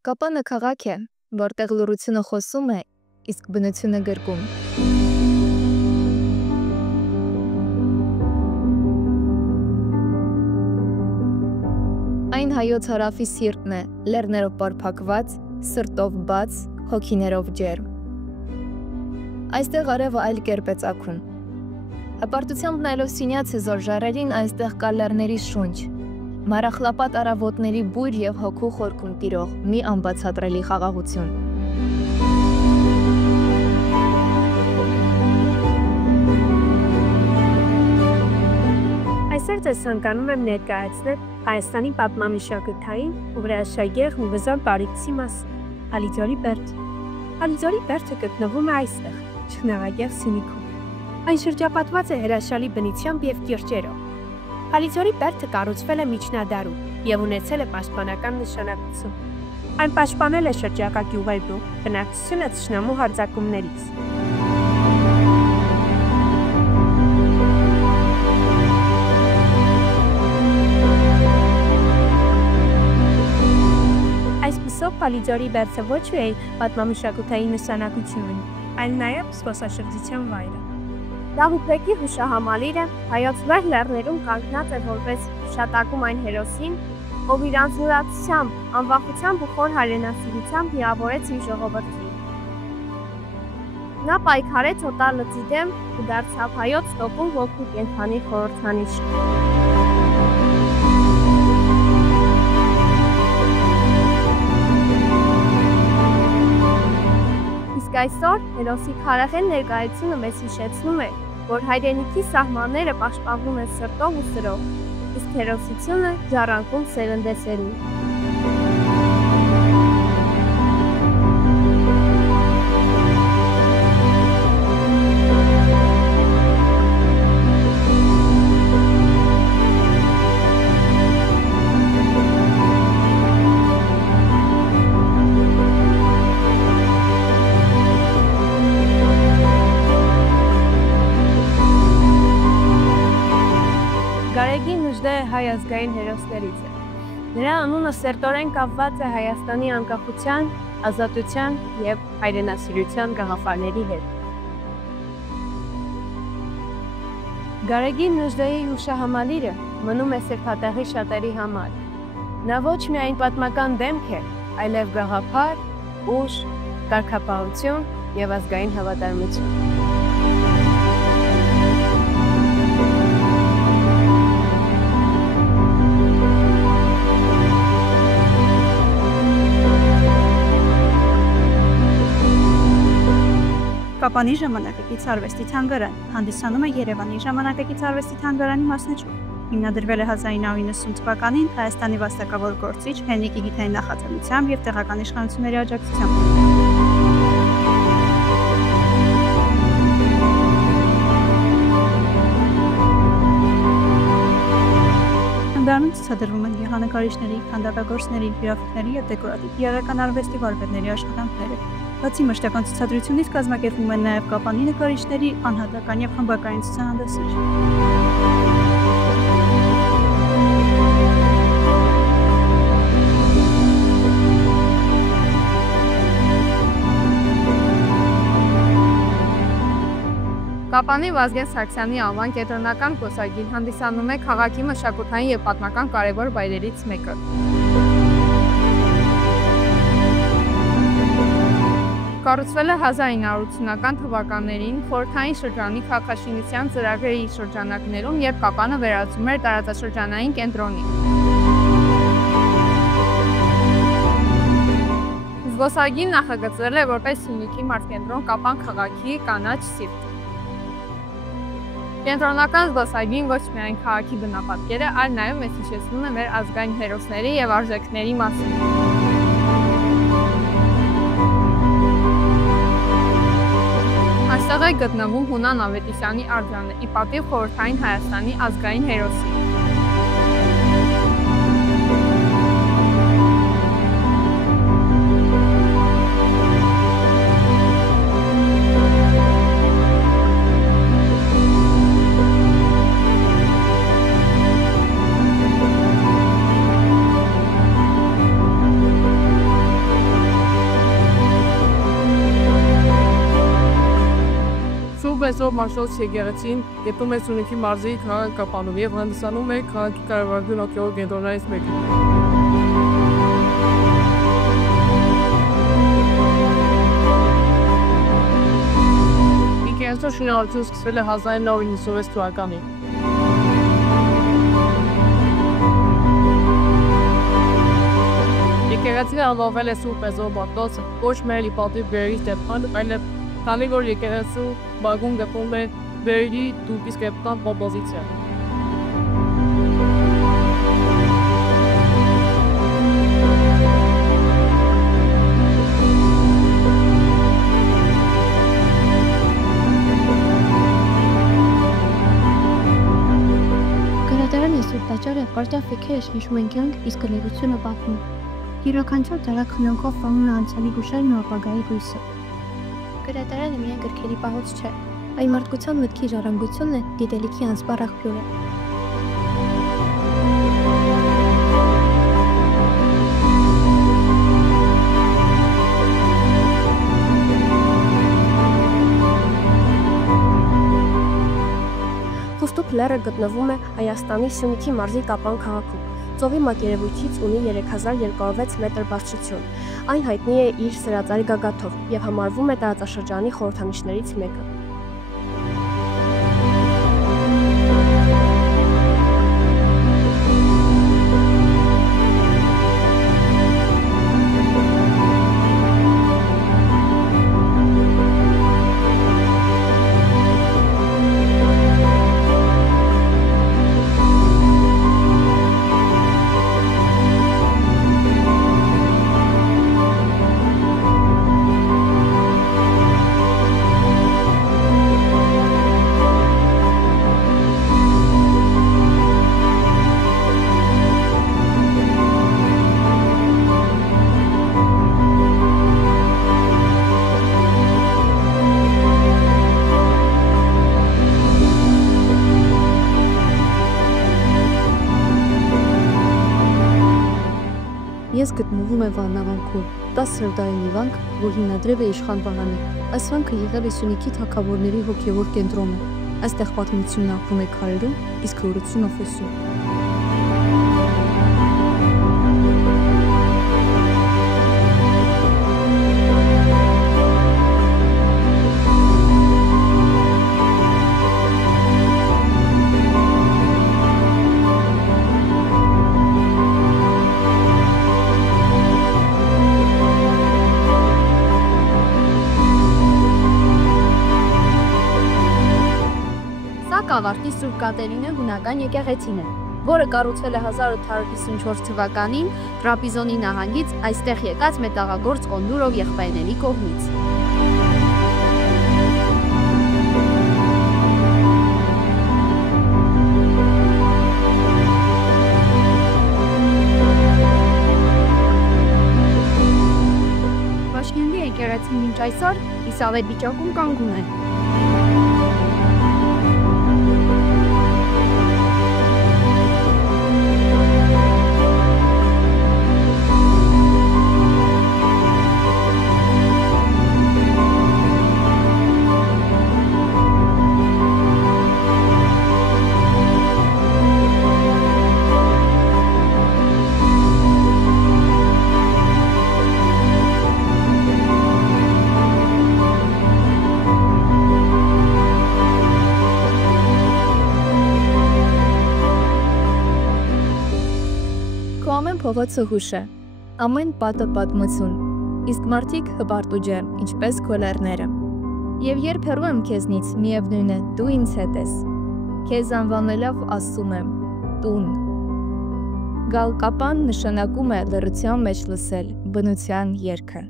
Կապանը քաղաք է, որտեղ լռությունը խոսում է, իսկ բնությունը գրկում։ Այն հայոց հարավի սիրտն է, լեռներով պարփակված, սրտով բաց, հոգիներով ջերմ։ Այստեղ արևը այլ կերպ է ծագում։ Հպարտությամբ նայելով սինյաց հզոր ժայռերին, այստեղ կա լեռների շունչ, մառախլապատ առավոտների բույր և հոգու խորքում տիրող մի անբացատրելի խաղաղություն։ Այսօր ձեզ ցանկանում եմ ներկայացնել Հայաստանի պատմամշակութային ու վրաշագեղ ու վզան տարիքցի մասին՝ Ալիձորի բերդը։ Ալիձորի բերդը գտնվում է այստեղ, Չխնաղագեղ Սյունիքում։ Այն շրջապատված է հրաշալի բնությամբ և կիրճերով։ Ալիձորի բերդը կառուցվել է միջնադարում և ունեցել է պաշտպանական նշանակություն։ Այն պաշտպանել է շրջակա գյուղերն ու բնակչությունը թշնամու հարձակումներից։ Այսպիսով Ալիձորի բերդը ոչ միայն պատմամշակութային նշանակություն ունի, այլ նաև զբոսաշրջության վայր է։ Դավուկբեկի հուշահամալիրը հայոց վեր լեռներում կանգնած է որպես հիշատակում այն հերոսին, ով իր անձնուրացությամբ, անվախությամբ ու խոր հայրենասիրությամբ միավորեց իր ժողովրդին։ Նա պայքարեց օտար լծի դեմ ու դարձավ հայոց տոկուն ոգու կենդանի խորհրդանիշ։ Իսկ այսօր հերոսի քարեղեն ներկայությունը մեզ հիշեցնում է, որ հայրենիքի սահմանները պաշտպանվում են սրտով ու սրով, իսկ հերոսությունը ժառանգում սերնդեսերուն։ Գարեգին Նժդեհը հայ ազգային հերոսներից է։ Նրա անունը սերտորեն կապված է Հայաստանի անկախության, ազատության և հայրենասիրության գաղափարների հետ։ Գարեգին Նժդեհի հուշահամալիրը մնում է սրբատեղի շատերի համար։ Նա ոչ միայն պատմական դեմք է, այլև գաղափար, ուժ, կարգապահություն և ազգային հավատարմություն։ Կապանի ժամանակակից արվեստի թանգարան հանդիսանում է Երևանի ժամանակակից արվեստի թանգարանի մասնաճյուղ։ Հիմնադրվել է 1990 թվականին Հայաստանի վաստակավոր գործիչ Հենրիկ Իգիթյանի նախաձեռնությամբ և տեղական իշխանությունների աջակցությամբ։ Թանգարանում ցուցադրվում են գեղանկարիչների, քանդակագործների, գրաֆիկների և դեկորատիվ գեղարվեստական արվեստի վարպետների աշխատանքները։ Բացի մշտական ցուցադրությունից կազմակերպվում են նաև կապանի նկարիչների անհատական և խմբակային ցուցահանդեսներ։ Կապանի Վազգեն Սարգսյանի անվան կենտրոնական զբոսայգին հանդիսանում է քաղաքի մշակութային և պատմական կարևոր վայրերից մեկը։ Կառուցվել է 1980-ական թվականներին խորհրդային շրջանի քաղաքաշինության ծրագրերի շրջանակներում, երբ Կապանը վերածվում էր տարածաշրջանային կենտրոնի։ Զբոսայգին նախագծվել է որպես Սյունիքի մարզկենտրոն Կապան քաղաքի կանաչ սիրտ։ Կենտրոնական զբոսայգին ոչ միայն քաղաքի բնապատկերը, այլ նաև մեզ հիշեցնում է մեր ազգային հերոսների և արժեքների մասին։ Այստեղ է գտնվում Հունան Ավետիսյանի արձանը՝ ի պատիվ խորհրդային Հայաստանի ազգային հերոսի։ այսօր Մարշալց եկեղեցին գտնում է Սյունիքի մարզի քաղաքապանում եւ հանդիսանում է քաղաքի կարևորագույն հոգեոր կենտրոններից մեկը։ Եկեղեցու շինարարությունը սկսվել է 1996 թվականին։ Եկեղեցին անվանվել է Սուրբ Էզոր Բարտոց, ոչ միայն իր պատիվ վերերի դեպքան, այլև քանի որ եկեղեցու բակում գտնվում է վերերի դուպիսկեպտան կոմպոզիցիա։ Գրադարանը Սուրբ Տաճարը կարճ ֆիքերը շնչում են կյանք, իսկ լեգությունը պատմում։ Յուրաքանչյուր դարակ խնամքով ֆանում է անցյալի գուշերն ու ապագայի հույսը։ Գրադարանը միայն գրքերի պահոց չէ, այլ մարդկության մտքի ժառանգությունն է, գիտելիքի անսպառ աղբյուրը։ Խուստուկ լեռը գտնվում է Հայաստանի Սյունիքի մարզի Կապան քաղաքում։ Ծովի մակերևույթից ունի 3206 մետր բարձրություն։ Այն հայտնի է իր սրածայր գագաթով եւ համարվում է տարածաշրջանի խորհրդանիշներից մեկը։ Ես գտնվում եմ Վառնավանքում, 10 սրտային մի վանք, որ հիմնադրել է Իշխան Վահանը։ Այս վանքը եղել է Սյունիքի թագավորների հոգևոր կենտրոնը։ Այստեղ պատմությունն ապրում է քարերում, իսկ հորությունը խոսում։ Կավարտի Սուրբ Կատերինե հունական եկեղեցին է, որը կառուցվել է 1854 թվականին Տրապիզոնի նահանգից այստեղ եկած մետաղագործ Կոնդուրով եղբայրների կողմից։ Վաշկենի եկեղեցին մինչ այսօր կիսավեր վիճակում կանգուն է։ Ամեն փողոցը հուշ է, ամեն պատը պատմություն, իսկ մարդիկ հպարտ ու ջերմ, ինչպես քո լեռները։ Եվ երբ հեռու եմ քեզնից, միևնույն է, դու ինձ հետ ես։ Քեզ անվանելով ասում եմ՝ տուն։ Գալ Կապան նշանակում է լռության մեջ լսել բնության երգը։